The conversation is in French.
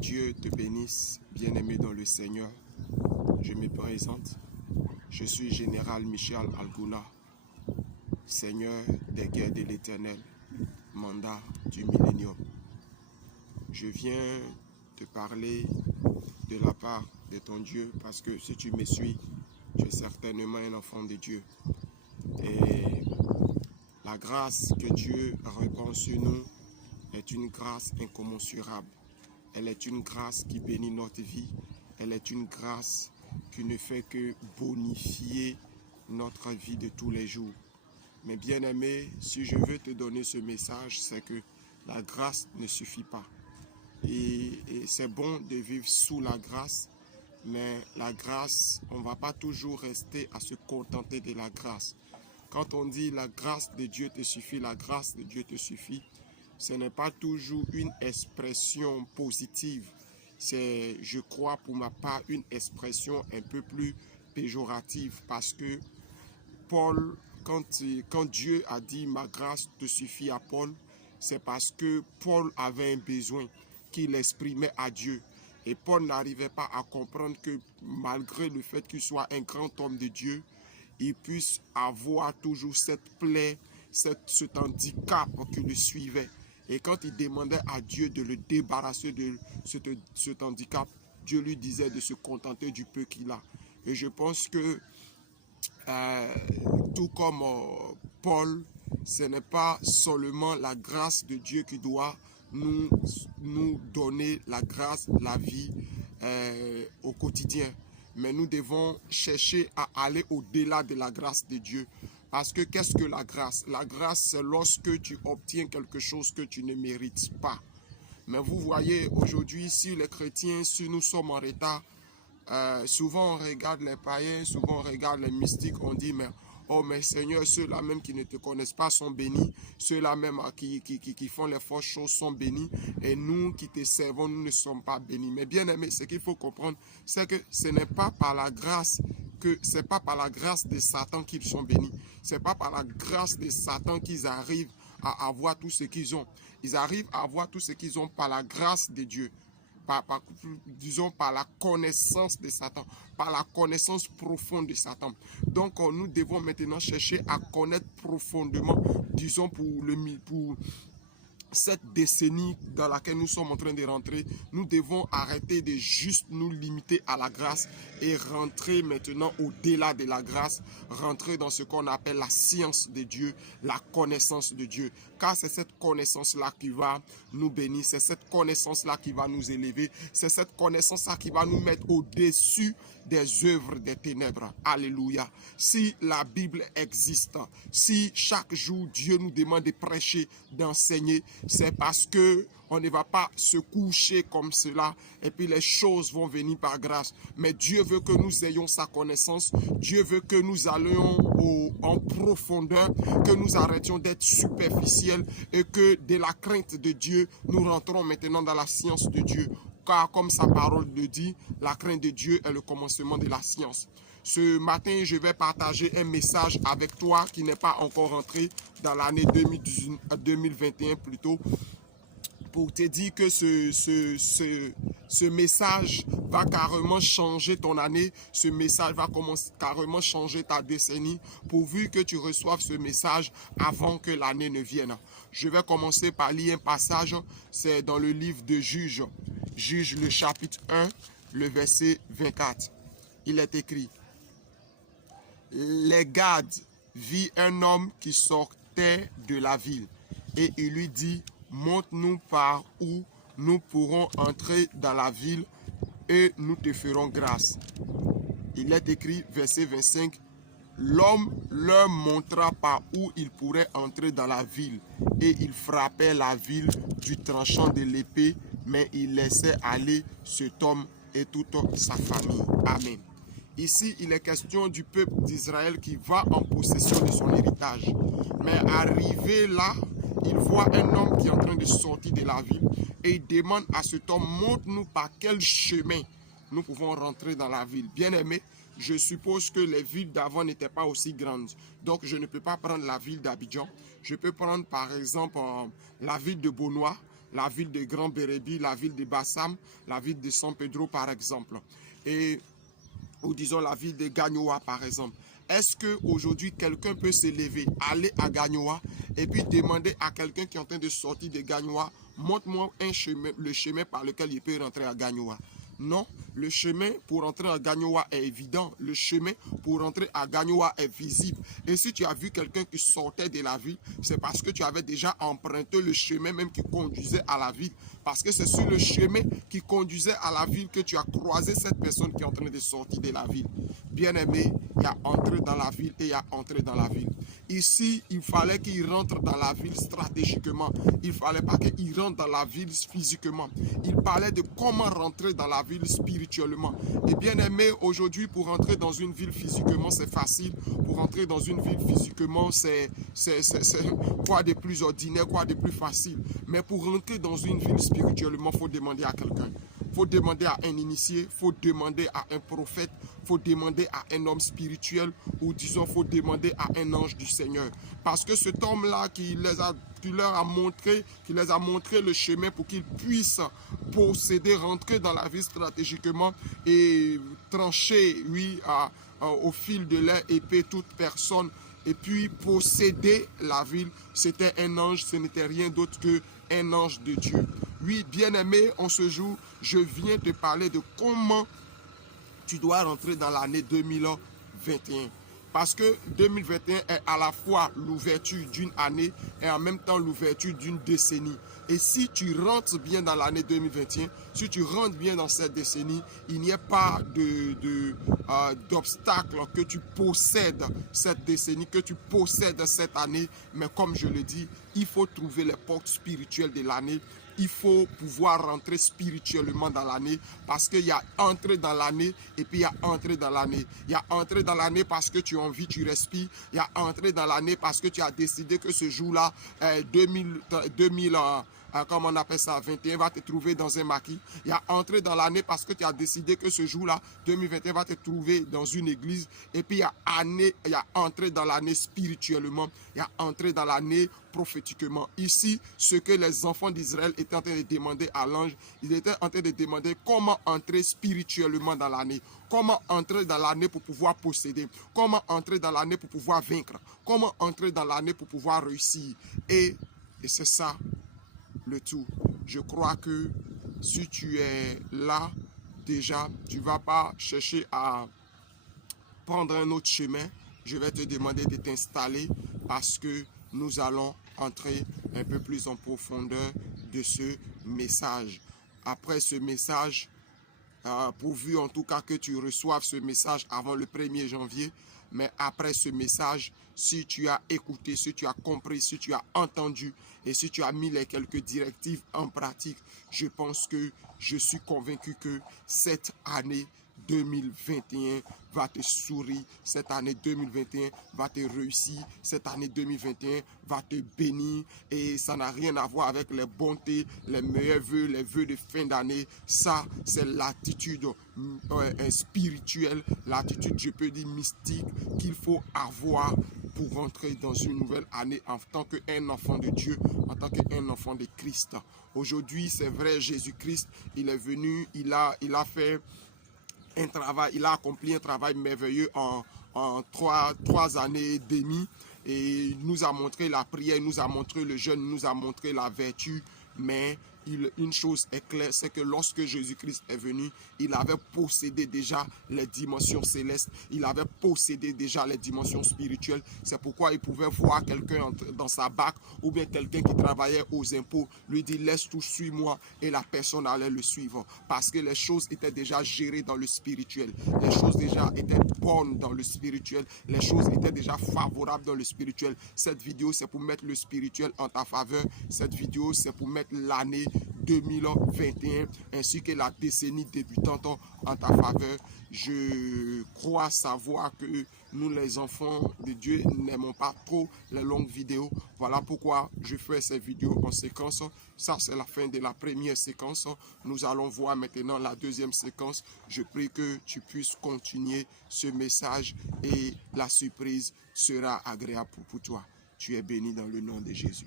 Dieu te bénisse, bien-aimé dans le Seigneur. Je me présente. Je suis Général Michel Alguna, Seigneur des guerres de l'Éternel, mandat du millénium. Je viens te parler de la part de ton Dieu parce que si tu me suis, tu es certainement un enfant de Dieu. Et la grâce que Dieu répand sur nous est une grâce incommensurable. Elle est une grâce qui bénit notre vie. Elle est une grâce qui ne fait que bonifier notre vie de tous les jours. Mais bien aimé, si je veux te donner ce message, c'est que la grâce ne suffit pas. Et c'est bon de vivre sous la grâce, mais la grâce, on ne va pas toujours rester à se contenter de la grâce. Quand on dit la grâce de Dieu te suffit, la grâce de Dieu te suffit, ce n'est pas toujours une expression positive. C'est, je crois pour ma part, une expression un peu plus péjorative parce que Paul, quand Dieu a dit « ma grâce te suffit à Paul », c'est parce que Paul avait un besoin qu'il exprimait à Dieu. Et Paul n'arrivait pas à comprendre que malgré le fait qu'il soit un grand homme de Dieu, il puisse avoir toujours cette plaie, cet handicap qui le suivait. Et quand il demandait à Dieu de le débarrasser de cet handicap, Dieu lui disait de se contenter du peu qu'il a. Et je pense que, tout comme Paul, ce n'est pas seulement la grâce de Dieu qui doit nous donner la grâce, la vie au quotidien. Mais nous devons chercher à aller au-delà de la grâce de Dieu. Parce que qu'est-ce que la grâce? La grâce, c'est lorsque tu obtiens quelque chose que tu ne mérites pas. Mais vous voyez, aujourd'hui, si les chrétiens, si nous sommes en retard, souvent on regarde les païens, souvent on regarde les mystiques, on dit, mais oh mais Seigneur, ceux-là même qui ne te connaissent pas sont bénis, ceux-là même qui font les fausses choses sont bénis, et nous qui te servons, nous ne sommes pas bénis. Mais bien aimé, ce qu'il faut comprendre, c'est que ce n'est pas par la grâce c'est pas par la grâce de Satan qu'ils sont bénis. C'est pas par la grâce de Satan qu'ils arrivent à avoir tout ce qu'ils ont. Ils arrivent à avoir tout ce qu'ils ont par la grâce de Dieu. Disons par la connaissance de Satan, par la connaissance profonde de Satan. Donc nous devons maintenant chercher à connaître profondément, disons pour cette décennie dans laquelle nous sommes en train de rentrer, nous devons arrêter de juste nous limiter à la grâce et rentrer maintenant au-delà de la grâce, rentrer dans ce qu'on appelle la science de Dieu, la connaissance de Dieu. Car c'est cette connaissance-là qui va nous bénir, c'est cette connaissance-là qui va nous élever, c'est cette connaissance-là qui va nous mettre au-dessus des œuvres des ténèbres. Alléluia. Si la Bible existe, si chaque jour Dieu nous demande de prêcher, d'enseigner, c'est parce que on ne va pas se coucher comme cela et puis les choses vont venir par grâce. Mais Dieu veut que nous ayons sa connaissance. Dieu veut que nous allions en profondeur, que nous arrêtions d'être superficiels et que de la crainte de Dieu, nous rentrons maintenant dans la science de Dieu. Car comme sa parole le dit, la crainte de Dieu est le commencement de la science. Ce matin, je vais partager un message avec toi qui n'est pas encore entré dans l'année 2021 plutôt, pour te dire que ce message va carrément changer ton année, ce message va carrément changer ta décennie, pourvu que tu reçoives ce message avant que l'année ne vienne. Je vais commencer par lire un passage, c'est dans le livre de Juges, Juges le chapitre 1, le verset 24. Il est écrit: les Gades vit un homme qui sortait de la ville et il lui dit: montre-nous par où nous pourrons entrer dans la ville et nous te ferons grâce. Il est écrit, verset 25, l'homme leur montra par où ils pourraient entrer dans la ville et il frappait la ville du tranchant de l'épée, mais il laissait aller cet homme et toute sa famille. Amen. Ici, il est question du peuple d'Israël qui va en possession de son héritage. Mais arrivé là, il voit un homme qui est en train de sortir de la ville et il demande à cet homme: montre-nous par quel chemin nous pouvons rentrer dans la ville. Bien aimé, je suppose que les villes d'avant n'étaient pas aussi grandes. Donc, je ne peux pas prendre la ville d'Abidjan. Je peux prendre par exemple la ville de Bonois. la ville de Grand Bérébi, la ville de Bassam, la ville de San Pedro par exemple, ou disons la ville de Gagnoa par exemple. Est-ce qu'aujourd'hui quelqu'un peut se lever, aller à Gagnoa et puis demander à quelqu'un qui est en train de sortir de Gagnoa, montre-moi le chemin par lequel il peut rentrer à Gagnoa? Non, le chemin pour entrer à Gagnoa est évident. Le chemin pour entrer à Gagnoa est visible. Et si tu as vu quelqu'un qui sortait de la ville, c'est parce que tu avais déjà emprunté le chemin même qui conduisait à la ville. Parce que c'est sur le chemin qui conduisait à la ville que tu as croisé cette personne qui est en train de sortir de la ville. Bien-aimé, il y a entré dans la ville et il y a entré dans la ville. Ici, il fallait qu'il rentre dans la ville stratégiquement. Il ne fallait pas qu'il rentre dans la ville physiquement. Il parlait de comment rentrer dans la ville spirituellement. Et bien aimé, aujourd'hui, pour rentrer dans une ville physiquement, c'est facile. Pour rentrer dans une ville physiquement, c'est quoi de plus ordinaire, quoi de plus facile. Mais pour rentrer dans une ville spirituellement, il faut demander à quelqu'un. Il faut demander à un initié, il faut demander à un prophète, il faut demander à un homme spirituel, ou disons, il faut demander à un ange du Seigneur. Parce que cet homme-là qui les a montré le chemin pour qu'ils puissent posséder, rentrer dans la vie stratégiquement et trancher, oui, au fil de leur épée toute personne, et puis posséder la ville. C'était un ange, ce n'était rien d'autre qu'un ange de Dieu. Oui, bien-aimé, en ce jour, je viens te parler de comment tu dois rentrer dans l'année 2021. Parce que 2021 est à la fois l'ouverture d'une année et en même temps l'ouverture d'une décennie. Et si tu rentres bien dans l'année 2021, si tu rentres bien dans cette décennie, il n'y a pas d'obstacle que tu possèdes cette décennie, que tu possèdes cette année. Mais comme je le dis, il faut trouver les portes spirituelles de l'année. Il faut pouvoir rentrer spirituellement dans l'année, parce qu'il y a entré dans l'année et puis il y a entré dans l'année. Il y a entré dans l'année parce que tu as envie, tu respires. Il y a entré dans l'année parce que tu as décidé que ce jour-là, 21 va te trouver dans un maquis. Il y a entré dans l'année parce que tu as décidé que ce jour-là, 2021 va te trouver dans une église. Et puis il y a entré dans l'année spirituellement. Il y a entré dans l'année prophétiquement. Ici, ce que les enfants d'Israël étaient en train de demander à l'ange, ils étaient en train de demander comment entrer spirituellement dans l'année. Comment entrer dans l'année pour pouvoir posséder. Comment entrer dans l'année pour pouvoir vaincre. Comment entrer dans l'année pour pouvoir réussir. Et c'est ça le tout. Je crois que si tu es là, déjà, tu ne vas pas chercher à prendre un autre chemin. Je vais te demander de t'installer parce que nous allons entrer un peu plus en profondeur de ce message. Après ce message, pourvu en tout cas que tu reçoives ce message avant le 1er janvier, mais après ce message, si tu as écouté, si tu as compris, si tu as entendu et si tu as mis les quelques directives en pratique, je pense que je suis convaincu que cette année 2021 va te sourire, cette année 2021 va te réussir, cette année 2021 va te bénir, et ça n'a rien à voir avec les bontés, les meilleurs vœux, les vœux de fin d'année. Ça, c'est l'attitude spirituelle, l'attitude, je peux dire, mystique qu'il faut avoir pour rentrer dans une nouvelle année en tant qu'un enfant de Dieu, en tant qu'un enfant de Christ. Aujourd'hui, c'est vrai, Jésus-Christ, il est venu, il a fait un travail, il a accompli un travail merveilleux en trois années et demie, et il nous a montré la prière, il nous a montré le jeûne, il nous a montré la vertu, mais une chose est claire, c'est que lorsque Jésus-Christ est venu, il avait possédé déjà les dimensions célestes, il avait possédé déjà les dimensions spirituelles. C'est pourquoi il pouvait voir quelqu'un dans sa barque, ou bien quelqu'un qui travaillait aux impôts, lui dire laisse tout, suis-moi, et la personne allait le suivre, parce que les choses étaient déjà gérées dans le spirituel, les choses déjà étaient bonnes dans le spirituel, les choses étaient déjà favorables dans le spirituel. Cette vidéo, c'est pour mettre le spirituel en ta faveur. Cette vidéo, c'est pour mettre l'année 2021 ainsi que la décennie débutante en ta faveur. Je crois savoir que nous, les enfants de Dieu, n'aimons pas trop les longues vidéos. Voilà pourquoi je fais ces vidéos en séquence. Ça, c'est la fin de la première séquence. Nous allons voir maintenant la deuxième séquence. Je prie que tu puisses continuer ce message et la surprise sera agréable pour toi. Tu es béni dans le nom de Jésus.